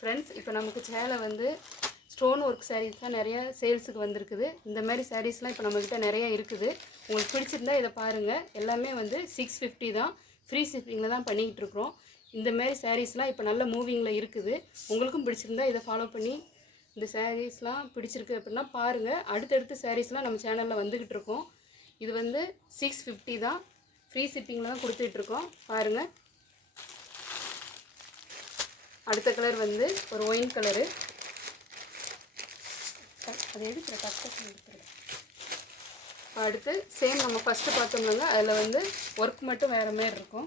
Friends, இப்போ நமக்கு சேலை வந்து ஸ்டோன் ஒர்க் சாரீஸ் தான் நிறைய சேல்ஸுக்கு வந்திருக்குது. இந்த மாதிரி சாரீஸ்லாம் இப்போ நம்மக்கிட்ட நிறைய இருக்குது. உங்களுக்கு பிடிச்சிருந்தா இதை பாருங்கள். எல்லாமே வந்து 650 தான். ஃப்ரீ ஷிப்பிங்கில் தான் பண்ணிக்கிட்டு இருக்கிறோம். இந்த மாதிரி சாரீஸ்லாம் இப்போ நல்ல மூவிங்கில் இருக்குது. உங்களுக்கும் பிடிச்சிருந்தா இதை ஃபாலோ பண்ணி இந்த சாரீஸ்லாம் பிடிச்சிருக்கு அப்படின்னா பாருங்கள். அடுத்தடுத்த சாரீஸ்லாம் நம்ம சேனலில் வந்துக்கிட்டு இருக்கோம். இது வந்து 650 தான். ஃப்ரீ ஷிப்பிங்கில் தான் கொடுத்துட்ருக்கோம். பாருங்கள். அடுத்த கலர் வந்து ஒரு ஒயின் கலரு. அது எடுக்கிற கஷ்டம் எடுத்துருக்கேன். அடுத்து சேம் நம்ம ஃபஸ்ட்டு பார்த்தோம்னாங்க, அதில் வந்து ஒர்க் மட்டும் வேறு மாதிரி இருக்கும்.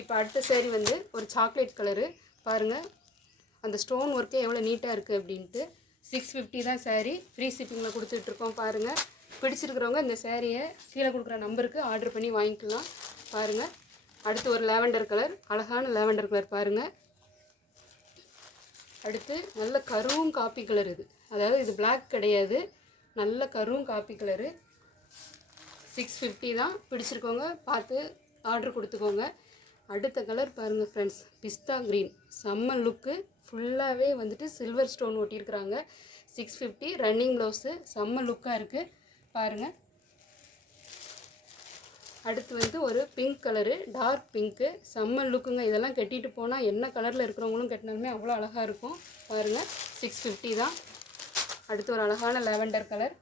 இப்போ அடுத்த சேரீ வந்து ஒரு சாக்லேட் கலரு. பாருங்கள், அந்த ஸ்டோன் ஒர்க்கே எவ்வளோ நீட்டாக இருக்குது அப்படின்ட்டு. 650 தான் சாரீ. ஃப்ரீ ஷிப்பிங்கில் கொடுத்துட்ருக்கோம். பாருங்கள், பிடிச்சிருக்கிறவங்க இந்த சேரீயை கீழே கொடுக்குற நம்பருக்கு ஆர்டர் பண்ணி வாங்கிக்கலாம். பாருங்கள். அடுத்து ஒரு லாவெண்டர் கலர், அழகான லாவெண்டர் கலர் பாருங்கள். அடுத்து நல்ல கருவும் காப்பி கலர். இது அதாவது இது பிளாக் கிடையாது, நல்ல கருவும் காப்பி கலரு. 650 தான். பிடிச்சிருக்கோங்க பார்த்து ஆர்டர் கொடுத்துக்கோங்க. அடுத்த கலர் பாருங்கள் ஃப்ரெண்ட்ஸ், பிஸ்தா க்ரீன். செம்ம லுக்கு. ஃபுல்லாகவே வந்துட்டு சில்வர் ஸ்டோன் ஒட்டியிருக்கிறாங்க. 650 running blouse. செம்ம லுக்காக இருக்குது பாருங்கள். அடுத்து வந்து ஒரு பிங்க் கலரு, டார்க் பிங்க்கு. செம்ம லுக்குங்க. இதெல்லாம் கட்டிட்டு போனால் என்ன கலரில் இருக்கிறவங்களும் கட்டினாலுமே அவ்வளோ அழகாக இருக்கும். பாருங்கள், 650 தான். அடுத்து ஒரு அழகான லாவெண்டர் கலர்.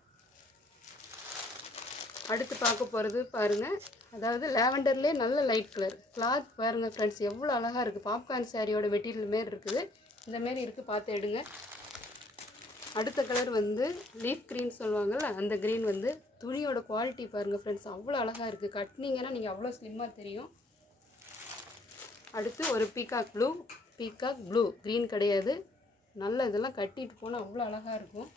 அடுத்து பார்க்க போகிறது பாருங்கள், அதாவது லாவெண்டர்லேயே நல்ல லைட் கலர். கிளாத் பாருங்கள் ஃப்ரெண்ட்ஸ், எவ்வளோ அழகாக இருக்குது. பாப்கார்ன் சாரியோட மெட்டீரியல் மாரி இருக்குது. இந்தமாரி இருக்குது, பார்த்து எடுங்க. அடுத்த கலர் வந்து லீஃப் க்ரீன் சொல்லுவாங்கள்ல, அந்த க்ரீன் வந்து துணியோட குவாலிட்டி பாருங்கள் ஃப்ரெண்ட்ஸ், அவ்வளோ அழகாக இருக்குது. கட்டினீங்கன்னா நீங்கள் அவ்வளோ ஸ்லிம்மாக தெரியும். அடுத்து ஒரு பீகாக் ப்ளூ க்ரீன் கிடையாது. நல்ல இதெல்லாம் கட்டிட்டு போனால் அவ்வளோ அழகாக இருக்கும்.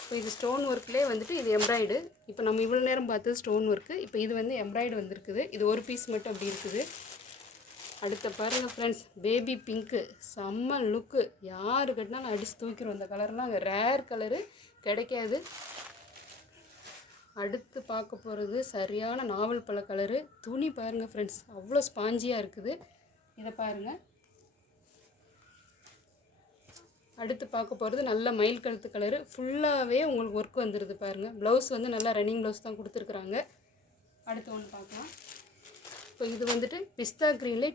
இப்போ இது ஸ்டோன் ஒர்க்லேயே வந்துட்டு இது எம்ப்ராய்டு. இப்போ நம்ம இவ்வளோ நேரம் பார்த்தது ஸ்டோன் ஒர்க்கு. இப்போ இது வந்து எம்ப்ராய்டு வந்திருக்குது. இது ஒரு பீஸ் மட்டும் அப்படி இருக்குது. அடுத்த பாருங்கள் ஃப்ரெண்ட்ஸ், பேபி பிங்க்கு. செம்ம லுக்கு. யார் கட்டினாலும் அடித்து தூக்கிடும். இந்த கலர்லாம் அங்கே ரேர் கலரு, கிடைக்காது. அடுத்து பார்க்க போகிறது சரியான நாவல் பழ கலரு. துணி பாருங்கள் ஃப்ரெண்ட்ஸ், அவ்வளோ ஸ்பாஞ்சியாக இருக்குது. இதை பாருங்கள். அடுத்து பார்க்க போகிறது நல்ல மயில் கழுத்து கலரு. ஃபுல்லாகவே உங்களுக்கு ஒர்க் வந்துடுது பாருங்கள். ப்ளவுஸ் வந்து நல்லா ரன்னிங் ப்ளவுஸ் தான் கொடுத்துருக்குறாங்க. அடுத்து ஒன்று பார்க்கலாம். இப்போ இது வந்துட்டு பிஸ்தா க்ரீன்லேயே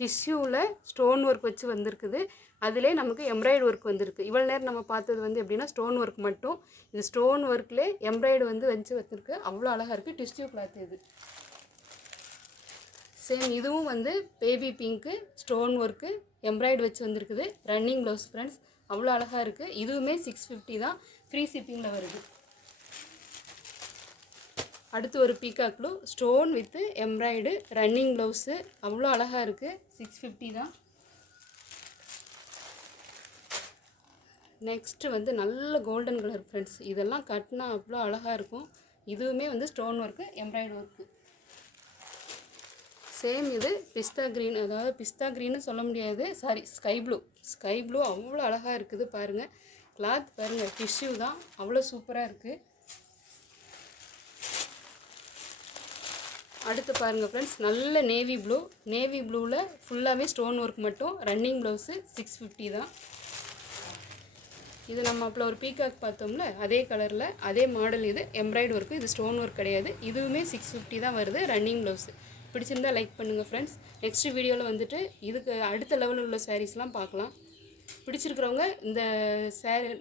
டிஷ்யூவில் ஸ்டோன் ஒர்க் வச்சு வந்திருக்குது. அதிலே நமக்கு எம்ப்ராய்டு ஒர்க் வந்திருக்கு. இவ்வளோ நேரம் நம்ம பார்த்தது வந்து எப்படின்னா ஸ்டோன் ஒர்க் மட்டும். இது ஸ்டோன் ஒர்க்லேயே எம்ப்ராய்டு வந்து வச்சு வச்சுருக்கு. அவ்வளோ அழகாக இருக்குது. டிஷ்யூ கிளாத் இது. சேம் இதுவும் வந்து பேபி பிங்க்கு, ஸ்டோன் ஒர்க்கு, எம்ப்ராய்டு வச்சு வந்திருக்குது. ரன்னிங் ப்ளவுஸ் ஃப்ரெண்ட்ஸ், அவ்வளோ அழகாக இருக்குது. இதுவுமே 650 தான். ஃப்ரீ ஷிப்பிங்கில் வருது. அடுத்து ஒரு peacock blue, stone with எம்ப்ராய்டு, running blouse, அவ்வளோ அழகாக இருக்குது. 650 தான். நெக்ஸ்ட்டு வந்து நல்ல கோல்டன் கலர் ஃப்ரெண்ட்ஸ். இதெல்லாம் கட்டினா அவ்வளோ அழகாக இருக்கும். இதுவுமே வந்து ஸ்டோன் ஒர்க்கு, எம்ப்ராய்டு ஒர்க்கு. சேம் இது பிஸ்தா க்ரீன், அதாவது பிஸ்தா க்ரீன்னு சொல்ல முடியாது, சாரி ஸ்கை ப்ளூ. அவ்வளோ அழகாக இருக்குது பாருங்கள். கிளாத் பாருங்கள், டிஷ்யூ தான், அவ்வளோ சூப்பராக இருக்குது. அடுத்து பாருங்கள் ஃப்ரெண்ட்ஸ், நல்ல நேவி ப்ளூவில் ஃபுல்லாகவே ஸ்டோன் ஒர்க் மட்டும். Running blouse. 650 தான். இது நம்ம அப்போ ஒரு பீகாக் பார்த்தோம்ல, அதே கலரில் அதே மாடல். இது எம்ப்ராய்டு ஒர்க்கு, இது ஸ்டோன் ஒர்க் கிடையாது. இதுவுமே 650 தான் வருது. Running blouse. பிடிச்சிருந்தா லைக் பண்ணுங்கள் ஃப்ரெண்ட்ஸ். நெக்ஸ்ட் வீடியோவில் வந்துட்டு இதுக்கு அடுத்த லெவலில் உள்ள சாரீஸ்லாம் பார்க்கலாம். பிடிச்சிருக்கிறவங்க இந்த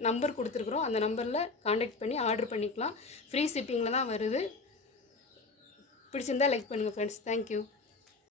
நம்பர் கொடுத்துருக்குறோம், அந்த நம்பரில் காண்டாக்ட் பண்ணி ஆர்டர் பண்ணிக்கலாம். ஃப்ரீ ஷிப்பிங்கில் தான் வருது. பிடிச்சிருந்தா லைக் பண்ணுங்கள் ஃப்ரெண்ட்ஸ். தேங்க்யூ.